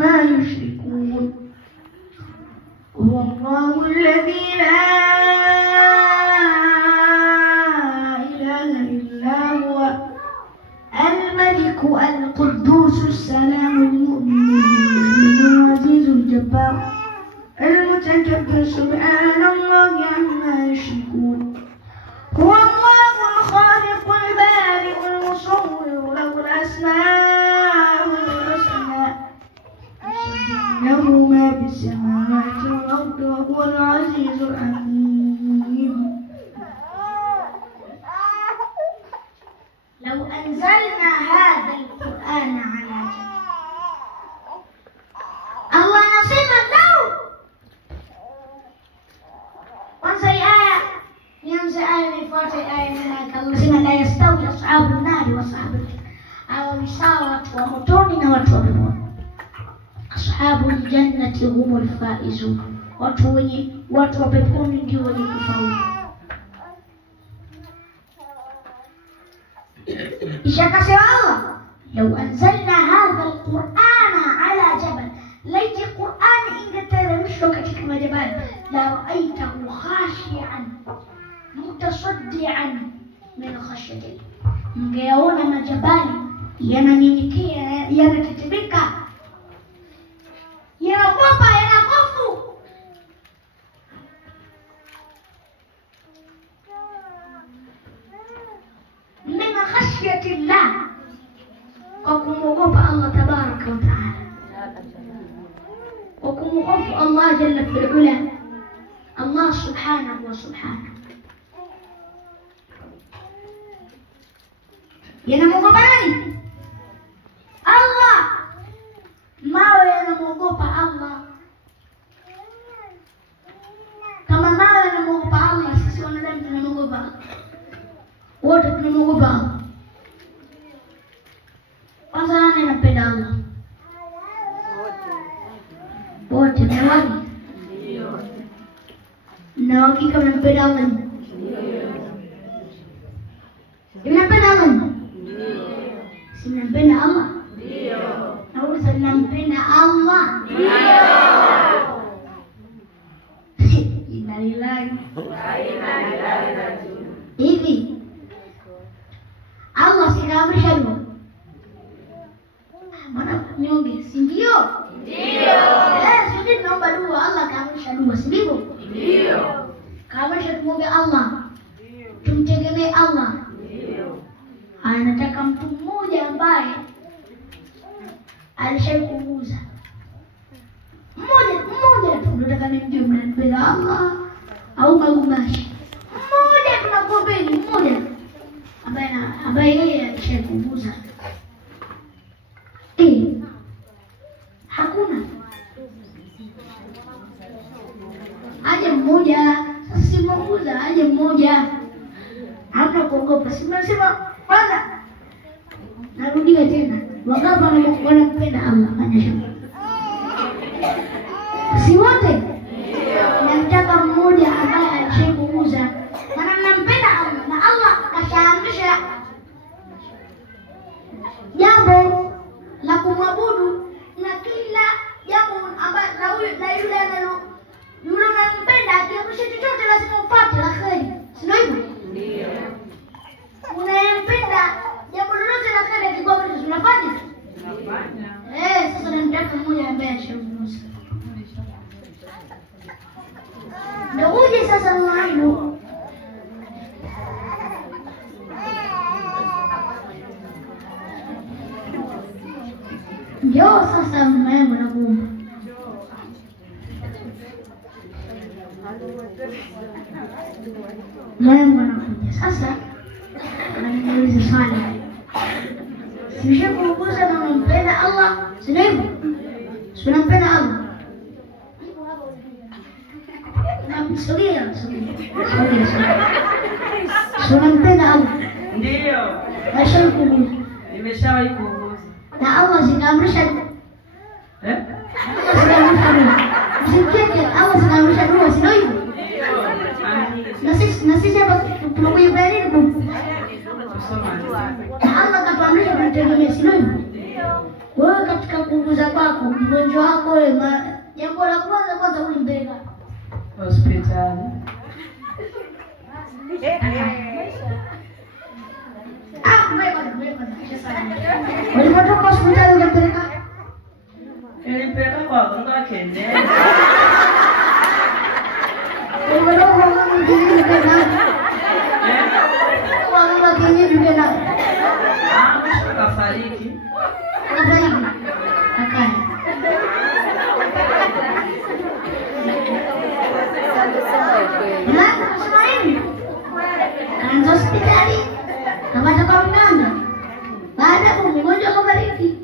عما يشركون هو الله الذي لا إله إلا هو الملك القدوس السلام المؤمن العزيز الجبار المتكبر سبحان الله عما يشركون هو الله الخالق البارئ المصور له الأسماء الحسنى له ما في السماوات والأرض وهو العزيز الحكيم. لو أنزلنا هذا القرآن على جبل الله نصيبا له وانزل آية ينزل آية مفاتة آية منك الذين لا يستوي أصحاب النار وأصحاب الجنة مساواة وموتون وموتون بمون أصحاب الجنة هم الفائزون watu wa peponi ndio wenye kufaulu. Ishakasema Allah لو أنزلنا هذا القرآن على جبل laiti Qur'an ingeteremshwa katika majabali la ra'aytahu khashi'an mutasaddian min khashyati, mngeona majabali yananyenyekea, yanatetemeka, yanaogopa, yanahofu. Min khashyati Allah, kwa kumwogopa Allah tabaraka wa taala, وكمخوف الله جل في العلا الله سبحانه وسبحانه. Yanamwogopa nani? Allah. Mawe yanamwogopa Allah. Kama mawe yanamwogopa Allah, sisi wanadamu tunamwogopa Allah. Wote tunamwogopa Allah. Kwanza nani anapenda Allah? Wote mnawagi? Ndio. Mnawagi kama mnapenda Allah? Ndio. Mnapenda Allah? Ndio. Si mnapenda Allah? Ndio. Na wote mnampenda Allah? Ndio. Inna lillahi wa inna ilaihi rajiun. Hivi Allah sikaamrisha dua? Mbona nyonge, si ndio? Ndio. Sisi tunaomba dua, Allah kaamrisha dua, si ndivyo? Ndio. Kaamrisha tumwombe Allah. Ndio. Tumtegemee Allah. Ndio. Anataka mtu mmoja ambaye alishaikuguza. Mmoja tu nataka nimjue mnanipenda Allah au magumashi. Mmoja tunakuombeni, mmoja ambaye yeye alishaikuguza. Hakuna. Aje mmoja, sisi muuza aje mmoja. Hamna kuogopa. Simesema kwanza. Narudia tena. Wangapi wanampenda Allah? Fanya si wote? Ndio. Nataka mmoja ambaye alishakuuza. Maana nampenda Allah na Allah kashaamrisha jambo la kumwabudu na kila jambo ambalo na yule unampenda akiamrisha chochote lazima upate la kheri. Sio hivyo? Ndio. Unampenda jambo lolote la kheri akikwambia unafanya? Unafanya. Sasa nataka mmoja ambaye asharuhusa. Ndio uje sasa mwanangu. Njoo sasa mama yangu nakuomba. Mama anakuja. Sasa ananiuliza swali. Sishakuuliza na unampenda Allah? Si ndivyo? Si unampenda Allah? Sogea. Si unampenda Allah? Ndio. Ashakuuliza. Nimeshawahi kuuliza. Na Allah zinaamrisha msikeke Allah zinaamrisha dua, sio hivyo? Na sisi hapa tunakuja kwa nini? Na Allah katuamrisha kumtegemea, sio hivyo? Wewe katika kuuguza kwako mgonjwa wako wewe, jambo la kwanza ulimpeleka hospitali. Ulipotoka hospitali ulimpeleka? Nilimpeleka kwa waganga Kende. Ulipotoka kwa waganga kienyeji ukaenda? Mwisho kafariki. Kafariki? Akani. Kasema hivi? Kaanza hospitali, kapata kwa mganga. Baada ya mgonjwa kafariki.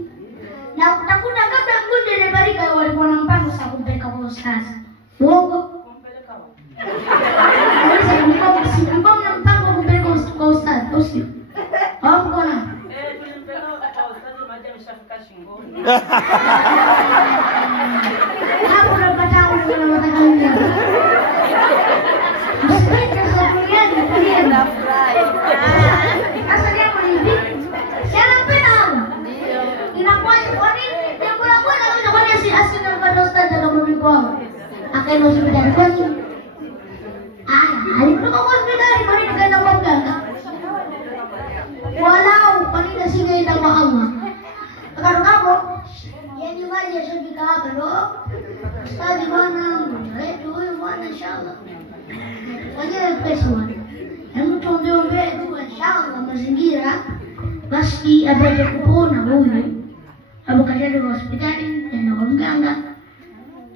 Na utakuta kabla mgonjwa hajafariki walikuwa na mpango sasa kumpeleka kwa ustazi. Uongo? Mlikuwa mna mpango kumpeleka kwa ustazi, au sio? Au mko na? Tulimpeleka kwa ustazi, maji yameshafika shingoni. Hapo unapata unataka nini? Msipende safariani kulienda. Sasa jambo ni vipi? Sana mpenda hapo. Inakuwaje kwa nini? Jambo la kwanza unaweza kwani asingempata ustazi kama mlikuwa. Akaenda hospitali kwa nini? Alikuwa kwa hospitali kwa nini kaenda kwa mganga? Walau kwa nini asingeenda kwa Allah? Akatoka hapo, yani maji yashafika hapa ndo. Ustazi bwana, wetu huyu bwana inshallah. Wajue pesa bwana. Hebu tuombe tu inshallah mazingira basi apate kupona huyu. Hapo kaenda kwa hospitali, kaenda kwa mganga.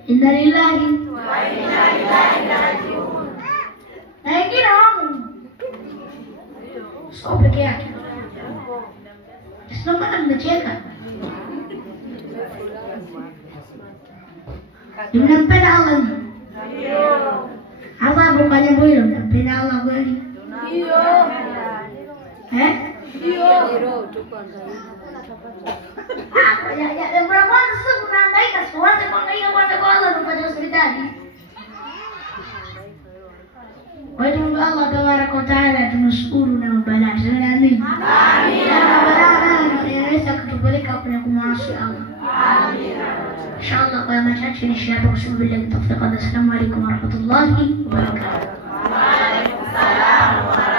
Inna lillahi wa inna ilaihi rajiun. Na wengine wamo sio peke yake. Sio maana mmecheka. Mnampenda Allah? Ndio. Hapo kwa jambo hilo mnampenda Allah kweli? Ndio. Ndio. Mbona kwanza sasa unahangaika siku wote kuangaika kwa Allah tupate hospitali? Wewe Allah tabaraka wa taala tunashukuru na mbaraka. Amin. Amin. Anaweza kutupeleka kwenye kumwasi Allah. Amin. Inshallah kwa machache nishapo kusema bila kutafuta. Assalamu alaykum wa rahmatullahi wa barakatuh. Wa alaykum salaam.